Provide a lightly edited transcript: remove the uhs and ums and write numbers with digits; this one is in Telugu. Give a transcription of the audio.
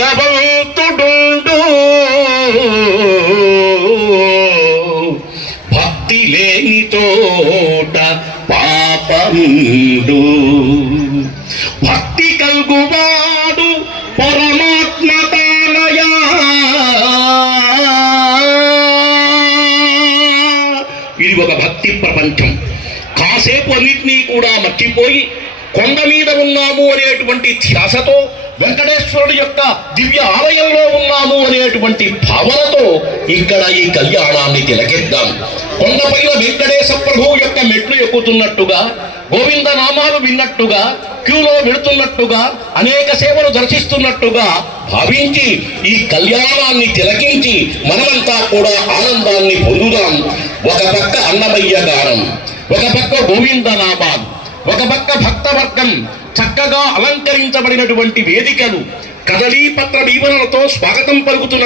భగవంతుడుండు భక్తి లేని తోట పాపముండు. భక్తి కల్గువాడు పరమాత్మ తానయా. ఇది ఒక భక్తి ప్రపంచం. కాసేపు అన్నింటినీ కూడా మర్చిపోయి కొండ మీద ఉన్నాము అనేటువంటి ధ్యాసతో, వెంకటేశ్వరుడు యొక్క దివ్య ఆలయంలో ఉన్నాము అనేటువంటి భావనతో ఇక్కడ ఈ కళ్యాణాన్ని తిలకిద్దాం. కొండపైన వెంకటేశ ప్రభువు యొక్క మెట్లు ఎక్కుతున్నట్టుగా, గోవింద నామాలు విన్నట్టుగా, క్యూలో వెళుతున్నట్టుగా, అనేక సేవలు దర్శిస్తున్నట్టుగా భావించి ఈ కళ్యాణాన్ని తిలకించి మనమంతా కూడా ఆనందాన్ని పొందుదాం. ఒక పక్క అన్నమయ్య గానం, ఒక పక్క గోవింద నామాలు, ఒక పక్క భక్తవర్గం చక్కగా అలంకరించబడినటువంటి వేదికలు, కదలీపత్ర దీవెనలతో స్వాగతం పలుకుతున్న